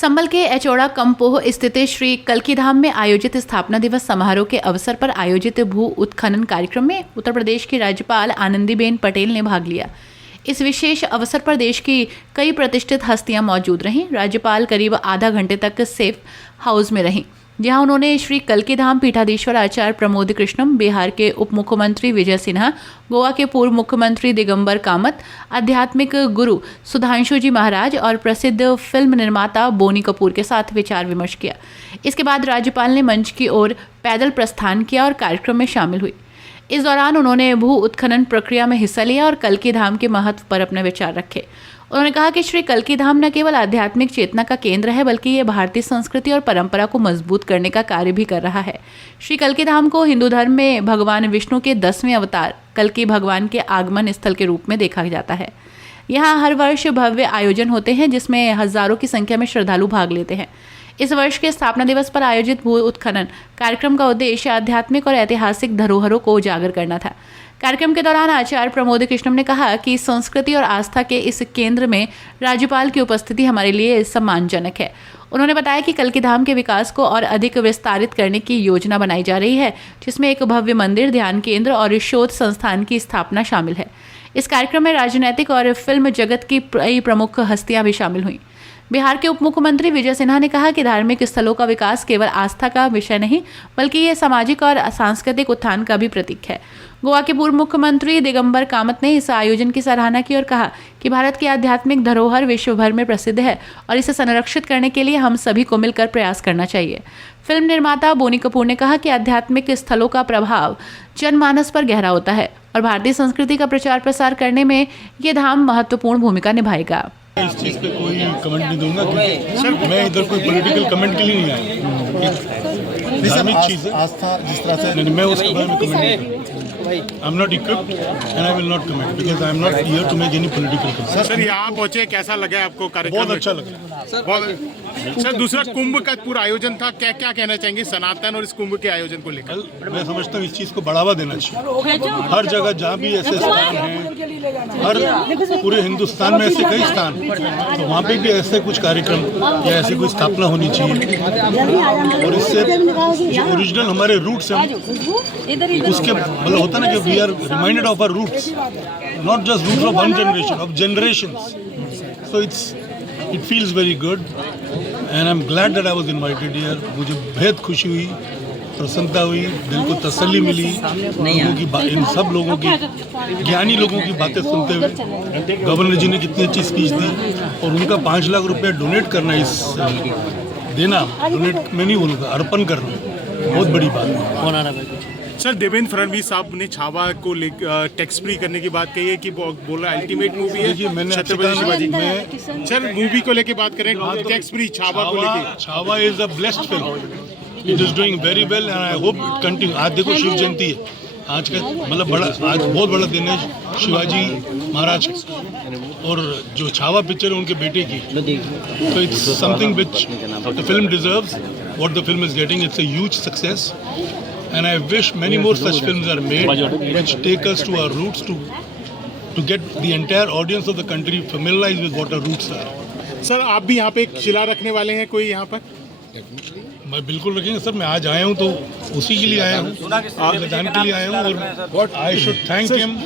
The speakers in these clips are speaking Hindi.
संभल के एचौड़ा कम्पोह स्थित श्री कल्कीधाम में आयोजित स्थापना दिवस समारोह के अवसर पर आयोजित भू उत्खनन कार्यक्रम में उत्तर प्रदेश की राज्यपाल आनंदीबेन पटेल ने भाग लिया। इस विशेष अवसर पर देश की कई प्रतिष्ठित हस्तियां मौजूद रहीं। राज्यपाल करीब आधा घंटे तक सेफ हाउस में रहीं, जहां उन्होंने श्री कल्कीधाम पीठाधीश्वर आचार्य प्रमोद कृष्णम, बिहार के उप मुख्यमंत्री विजय सिन्हा, गोवा के पूर्व मुख्यमंत्री दिगंबर कामत, आध्यात्मिक गुरु सुधांशु जी महाराज और प्रसिद्ध फिल्म निर्माता बोनी कपूर के साथ विचार विमर्श किया। इसके बाद राज्यपाल ने मंच की ओर पैदल प्रस्थान किया और कार्यक्रम में शामिल हुई। इस दौरान उन्होंने भू उत्खनन प्रक्रिया में हिस्सा लिया और कल्कीधाम के महत्व पर अपने विचार रखे। उन्होंने कहा कि श्री कल्कीधाम न केवल आध्यात्मिक चेतना का केंद्र है, बल्कि ये भारतीय संस्कृति और परंपरा को मजबूत करने का कार्य भी कर रहा है। श्री कल्कीधाम को हिंदू धर्म में भगवान विष्णु के 10वें अवतार कल्की भगवान के आगमन स्थल के रूप में देखा जाता है। यहाँ हर वर्ष भव्य आयोजन होते हैं, जिसमें हजारों की संख्या में श्रद्धालु भाग लेते हैं। इस वर्ष के स्थापना दिवस पर आयोजित भू उत्खनन कार्यक्रम का उद्देश्य आध्यात्मिक और ऐतिहासिक धरोहरों को उजागर करना था। कार्यक्रम के दौरान आचार्य प्रमोद कृष्णम ने कहा कि संस्कृति और आस्था के इस केंद्र में राज्यपाल की उपस्थिति हमारे लिए सम्मानजनक है। उन्होंने बताया कि कल्कीधाम के विकास को और अधिक विस्तारित करने की योजना बनाई जा रही है, जिसमें एक भव्य मंदिर, ध्यान केंद्र और शोध संस्थान की स्थापना शामिल है। इस कार्यक्रम में राजनीतिक और फिल्म जगत की कई प्रमुख हस्तियां भी शामिल हुई। बिहार के उप मुख्यमंत्री विजय सिन्हा ने कहा कि धार्मिक स्थलों का विकास केवल आस्था का विषय नहीं, बल्कि ये सामाजिक और सांस्कृतिक उत्थान का भी प्रतीक है। गोवा के पूर्व मुख्यमंत्री दिगंबर कामत ने इस आयोजन की सराहना की और कहा कि भारत की आध्यात्मिक धरोहर विश्व भर में प्रसिद्ध है और इसे संरक्षित करने के लिए हम सभी को मिलकर प्रयास करना चाहिए। फिल्म निर्माता बोनी कपूर ने कहा कि आध्यात्मिक स्थलों का प्रभाव जनमानस पर गहरा होता है और भारतीय संस्कृति का प्रचार प्रसार करने में ये धाम महत्वपूर्ण भूमिका निभाएगा। इस चीज़ पे कोई कमेंट नहीं दूंगा क्योंकि सर मैं इधर कोई पॉलिटिकल कमेंट के लिए नहीं आया। धार्मिक चीज़ आस्था जिस तरह से मैं उसके बारे में कमेंट नहीं करूँगा। I am not equipped and I will not comment because I am not here to make any political comment. Sir यहाँ पहुँचे, कैसा लगा आपको कार्यक्रम? बहुत अच्छा लगा सर दूसरा कुंभ का पूरा आयोजन था, क्या क्या कहना चाहेंगे सनातन और इस कुंभ के आयोजन को लेकर? मैं समझता हूँ इस चीज़ को बढ़ावा देना चाहिए। हर जगह जहाँ भी ऐसे स्थान हैं, हर पूरे हिंदुस्तान में ऐसे कई स्थान, तो वहाँ पे भी ऐसे कुछ कार्यक्रम या ऐसी कोई स्थापना होनी चाहिए और इससे जो ओरिजिनल हमारे रूट्स हैं उसके मतलब होता है ना कि we are reminded of our roots, not just roots of one generation, of generations. So it feels very good and I am glad that I was invited here. मुझे बेहद खुशी हुई, प्रसन्नता हुई, दिल को तसल्ली मिली लोगों की इन सब लोगों की, ज्ञानी लोगों की बातें सुनते हुए। गवर्नर जी ने कितनी अच्छी स्पीच दी और उनका 5 लाख रुपए डोनेट करना, इस देना, डोनेट मैं नहीं बोलूँगा, अर्पण करना बहुत बड़ी बात है। सर देवेंद्र फडणवीस साहब ने छावा को टैक्स फ्री करने की बात कही है कि बोल रहा अल्टीमेट मूवी है छत्रपति शिवाजी। सर मूवी को लेके बात करें, टैक्स फ्री छावा को लेके। Chhaava is a blessed film, it is doing very well and I hope it continue. आज देखो शिव जयंती है, आज का मतलब बड़ा, आज बहुत बड़ा दिन है शिवाजी महाराज और जो छावा पिक्चर है उनके बेटे की, तो it's something which the film deserves what the film is getting. It's a huge success and I wish many more such films are made which take us to our roots, to get the entire audience of the country familiarized with what our roots are. Sir आप भी यहाँ पे एक शिला रखने वाले हैं कोई यहाँ पर? मैं बिल्कुल रखेंगे सर, मैं आज आया हूँ तो उसी के लिए आया हूँ, बताने के लिए आया हूँ और I should thank him.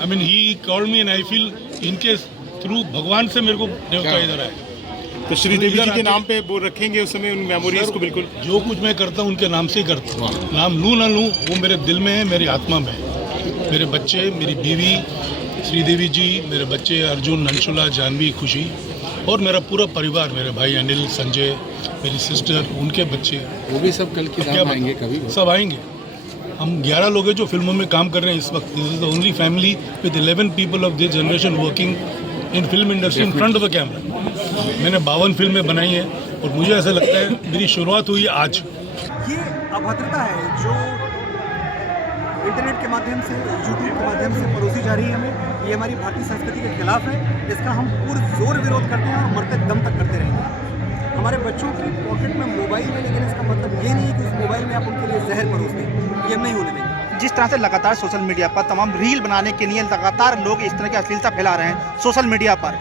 I mean he called me and I feel इनके थ्रू भगवान से मेरे को न्योता इधर आया। तो श्रीदेवी जी के नाम पे वो रखेंगे उस समय उन मेमोरीज को? बिल्कुल, जो कुछ मैं करता हूँ उनके नाम से ही करता हूँ। नाम लूँ ना लूँ वो मेरे दिल में है, मेरी आत्मा में है। मेरे बच्चे, मेरी बीवी श्रीदेवी जी, मेरे बच्चे अर्जुन, अंशुला, जानवी, खुशी और मेरा पूरा परिवार, मेरे भाई अनिल, संजय, मेरी सिस्टर, उनके बच्चे, वो भी सब कल की रात आएंगे कभी? सब आएंगे। हम 11 लोग हैं जो फिल्मों में काम कर रहे हैं इस वक्त। This is the only family with 11 people of this generation working in film industry in front of the camera. मैंने 52 फिल्में बनाई हैं और मुझे ऐसा लगता है मेरी शुरुआत हुई आज। ये अभद्रता है जो इंटरनेट के माध्यम से, यूट्यूब के माध्यम से परोसी जा रही है हमें, ये हमारी भारतीय संस्कृति के खिलाफ है। इसका हम पुरजोर विरोध करते हैं और मरते दम तक करते रहेंगे। हमारे बच्चों की पॉकेट में मोबाइल है, लेकिन इसका मतलब ये नहीं है कि उस मोबाइल में आप उनके लिए जहर परोस दें, ये हम नहीं होने देंगे। जिस तरह से लगातार सोशल मीडिया पर तमाम रील बनाने के लिए लगातार लोग इस तरह की अश्लीलता फैला रहे हैं सोशल मीडिया पर।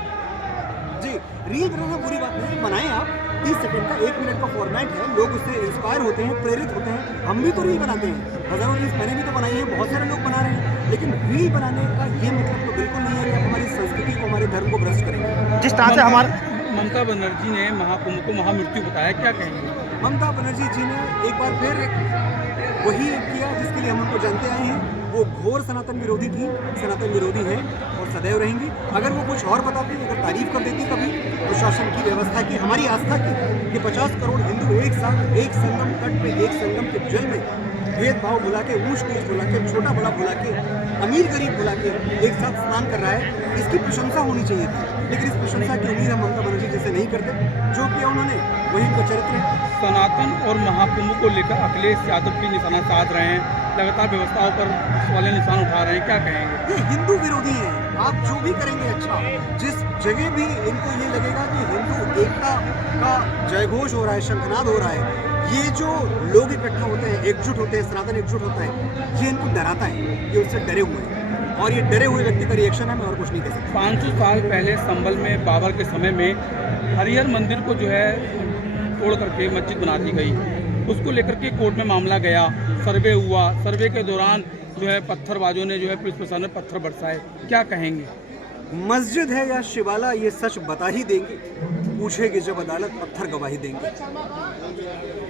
जी, रील बनाना बुरी बात नहीं, बनाएं आप, 30 सेकंड का 1 मिनट का फॉर्मेट है, लोग उससे इंस्पायर होते हैं, प्रेरित होते हैं। हम भी तो रील बनाते हैं, हज़ारों रील्स मैंने भी तो बनाई है, बहुत सारे लोग बना रहे हैं, लेकिन रील बनाने का ये मतलब तो बिल्कुल नहीं है कि आप हमारी संस्कृति को, हमारे धर्म को भ्रष्ट करेंगे। जिस तरह से हमारा ममता बनर्जी ने महाकुंभ को महामृत्यु बताया, क्या कहेंगे? ममता बनर्जी जी ने एक बार फिर वही किया जिसके लिए हम उनको जानते आए हैं। वो घोर सनातन विरोधी थी, सनातन विरोधी हैं और सदैव रहेंगी। अगर वो कुछ और बताती, अगर तारीफ कर देती कभी प्रशासन की, व्यवस्था की, हमारी आस्था की कि 50 करोड़ हिंदू एक साथ एक संगम तट पे, एक संगम के जल में भेदभाव भुला के, ऊंच नीच भुला के, छोटा बड़ा भुला के, अमीर गरीब भुला के एक साथ स्नान कर रहा है, इसकी प्रशंसा होनी चाहिए थी। लेकिन इस प्रशंसा की उम्मीद हम ममता बनर्जी जैसे नहीं करते। जो किया उन्होंने वही उनका चरित्र है। सनातन और महाकुंभ को लेकर अखिलेश यादव भी निशाना साध रहे हैं, लगातार व्यवस्थाओं पर वाले निशान उठा रहे हैं, क्या कहेंगे? ये हिंदू विरोधी हैं। आप जो भी करेंगे अच्छा, जिस जगह भी इनको ये लगेगा कि हिंदू एकता का जयघोष हो रहा है, शंखनाद हो रहा है, ये जो लोग इकट्ठा होते हैं, एकजुट होते हैं, सनातन एकजुट होता है, ये इनको डराता है, ये उससे डरे हुए हैं और ये डरे हुए व्यक्ति का रिएक्शन है। मैं और कुछ नहीं कह सकता। 500 साल पहले संभल में बाबर के समय में हरिहर मंदिर को जो है तोड़ करके मस्जिद बना दी गई, उसको लेकर के कोर्ट में मामला गया, सर्वे हुआ, सर्वे के दौरान जो है पत्थरबाजों ने जो है पुलिस प्रशासन ने पत्थर बरसाए, क्या कहेंगे? मस्जिद है या शिवाला, ये सच बता ही देंगे, पूछेगी जब अदालत, पत्थर गवाही देंगे।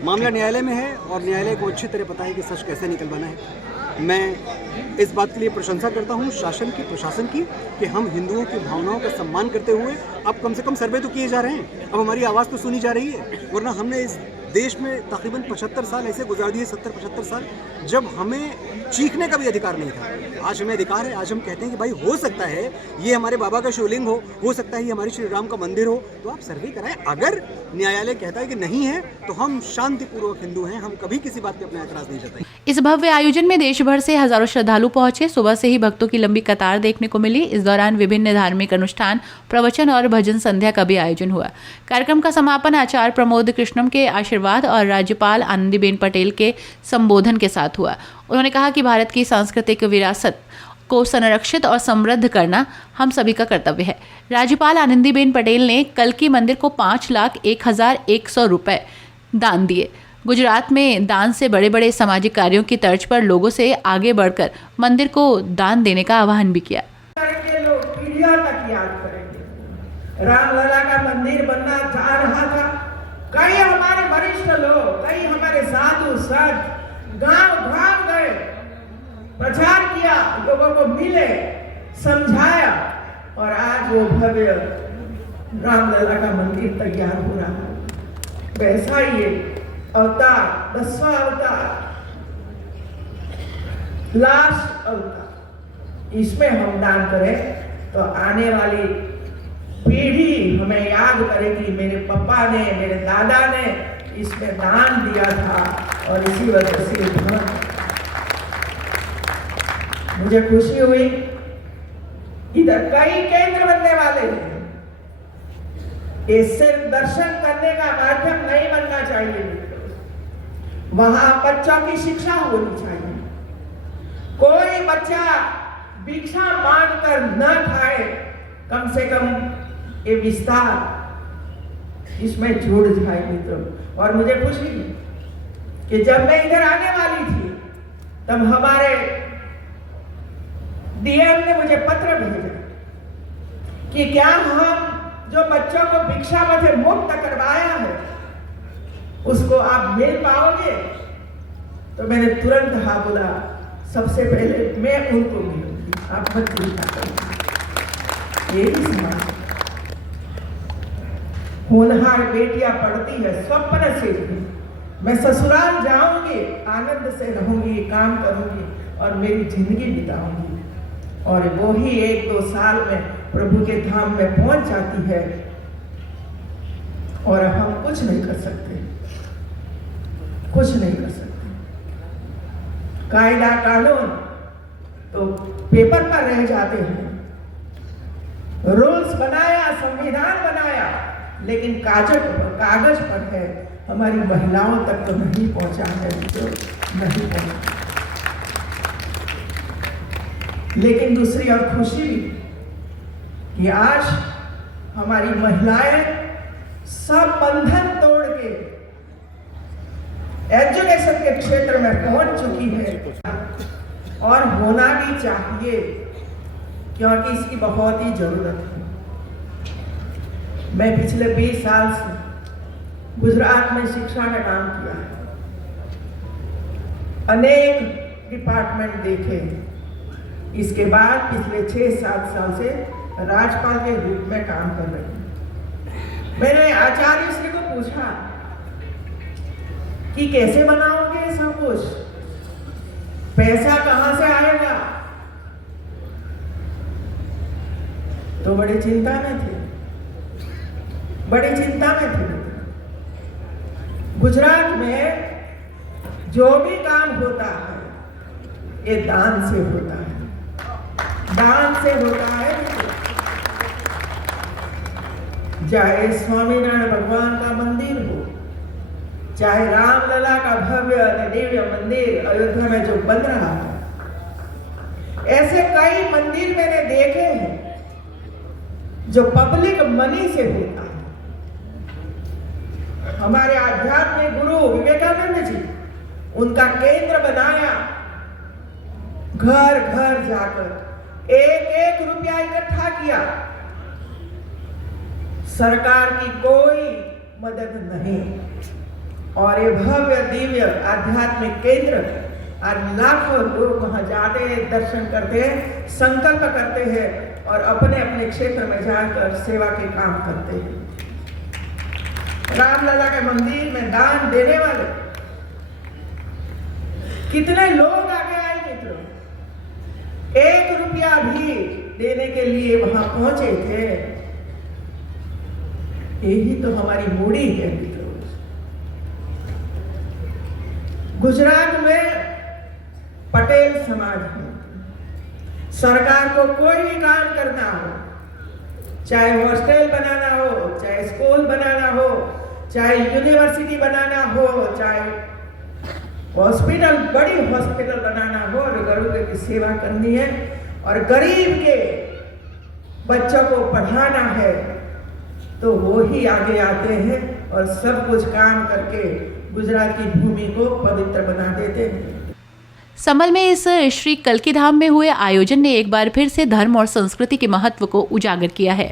मामला न्यायालय में है और न्यायालय को अच्छी तरह पता है कि सच कैसे निकलवाना है। मैं इस बात के लिए प्रशंसा करता हूँ शासन की, प्रशासन की, कि हम हिंदुओं की भावनाओं का सम्मान करते हुए अब कम से कम सर्वे तो किए जा रहे हैं, अब हमारी आवाज़ तो सुनी जा रही है। वरना हमने इस देश में तकरीबन 75 साल ऐसे गुजार दिए, 70-75 साल, जब हमें चीखने का भी अधिकार नहीं था। आज हमें अधिकार है। आज हम कहते हैं कि भाई हो सकता है ये हमारे बाबा का शिवलिंग हो सकता है ये हमारी श्री राम का मंदिर हो, तो आप सर्वे कराएं। अगर न्यायालय कहता है कि नहीं है तो हम शांतिपूर्वक हिंदू हैं, हम कभी किसी बात पे अपना एतराज़ नहीं जताएंगे। इस भव्य आयोजन में देश भर से हजारों श्रद्धालु पहुंचे। सुबह से ही भक्तों की लंबी कतार देखने को मिली। इस दौरान विभिन्न धार्मिक अनुष्ठान, प्रवचन और भजन संध्या का भी आयोजन हुआ। कार्यक्रम का समापन आचार्य प्रमोद कृष्णम के आशीर्वाद और राज्यपाल आनंदीबेन पटेल के संबोधन के साथ हुआ। उन्होंने कहा कि भारत की सांस्कृतिक विरासत को संरक्षित और समृद्ध करना हम सभी का कर्तव्य है। राज्यपाल आनंदीबेन पटेल ने कल्की मंदिर को 5,01,100 रुपए दान दिए। गुजरात में दान से बड़े बड़े सामाजिक कार्यों की तर्ज पर लोगों से आगे बढ़कर मंदिर को दान देने का आह्वान भी किया। लोग पीढ़ियों तक याद करेंगे। रामलला का मंदिर बनना जा रहा था, कई हमारे वरिष्ठ लोग, कई हमारे साधु संत गांव गए, प्रचार किया, लोगों को मिले, समझाया और आज वो भव्य रामलला का मंदिर तैयार हो रहा है। वैसा ही अवतार, 10वां अवतार, लास्ट अवतार, इसमें हम दान करें तो आने वाली पीढ़ी हमें याद करेगी मेरे पापा ने, मेरे दादा ने इसमें दान दिया था और इसी वजह से मुझे खुशी हुई। इधर कई केंद्र बनने वाले हैं। ये सिर्फ दर्शन करने का माध्यम नहीं बनना चाहिए, वहां बच्चों की शिक्षा होनी चाहिए। कोई बच्चा भिक्षा मांगकर न खाए, कम से कम ये विस्तार इसमें जुड़ जाए मित्रों। और मुझे खुशी है कि जब मैं इधर आने वाली थी तब हमारे डीएम ने मुझे पत्र भेजा कि क्या हम जो बच्चों को भिक्षा मध्य मुक्त करवाया है उसको आप मिल पाओगे? तो मैंने तुरंत हाँ बोला, सबसे पहले मैं उनको मिलूंगी, आप मत चिंता करिए। ये भी समाज होनहार बेटियां पढ़ती है, स्वप्न से मैं ससुराल जाऊंगी, आनंद से रहूंगी, काम करूंगी और मेरी जिंदगी बिताऊंगी। और वो ही 1-2 साल में प्रभु के धाम में पहुंच जाती है और हम कुछ नहीं कर सकते, कुछ नहीं कर सकते। कायदा कानून तो पेपर पर रह जाते हैं, रूल्स बनाया, संविधान बनाया, लेकिन कागज पर है, हमारी महिलाओं तक तो नहीं पहुंचा है, जो नहीं पहुंचा। लेकिन दूसरी और खुशी कि आज हमारी महिलाएं सब बंधन तोड़ के एजुकेशन के क्षेत्र में पहुंच चुकी है और होना भी चाहिए, क्योंकि इसकी बहुत ही जरूरत है। मैं पिछले 20 साल से गुजरात में शिक्षा का काम किया है, अनेक डिपार्टमेंट देखे। इसके बाद पिछले 6-7 साल से राज्यपाल के रूप में काम कर रही हूँ। मैंने आचार्य श्री को पूछा कि कैसे बनाओगे सब कुछ, पैसा कहां से आएगा, तो बड़ी चिंता में थे। गुजरात में जो भी काम होता है ये दान से होता है, चाहे स्वामीनारायण भगवान का मंदिर हो, चाहे रामलला का भव्य दिव्य मंदिर अयोध्या में जो बन रहा है, ऐसे कई मंदिर मैंने देखे हैं जो पब्लिक मनी से होता है। हमारे आध्यात्मिक गुरु विवेकानंद जी उनका केंद्र बनाया, घर घर जाकर एक रुपया इकट्ठा किया, सरकार की कोई मदद नहीं, और ये भव्य दिव्य आध्यात्मिक केंद्र आज लाखों लोग वहां जाते हैं, दर्शन करते हैं, संकल्प करते हैं और अपने अपने क्षेत्र में जाकर सेवा के काम करते हैं। रामलला के मंदिर में दान देने वाले कितने लोग आगे आए मित्रों, 1 रुपया भी देने के लिए वहां पहुंचे थे। यही तो हमारी मूड़ी है मित्रों। गुजरात में पटेल समाज है, सरकार को कोई भी काम करना हो, चाहे हॉस्टल बनाना हो, चाहे स्कूल बनाना हो, चाहे यूनिवर्सिटी बनाना हो, चाहे हॉस्पिटल, बड़ी हॉस्पिटल बनाना हो, और गरीबों की सेवा करनी है और गरीब के बच्चों को पढ़ाना है, तो वो ही आगे आते हैं और सब कुछ काम करके गुजरात की भूमि को पवित्र बना देते हैं। संभल में इस श्री कल्की धाम में हुए आयोजन ने एक बार फिर से धर्म और संस्कृति के महत्व को उजागर किया है।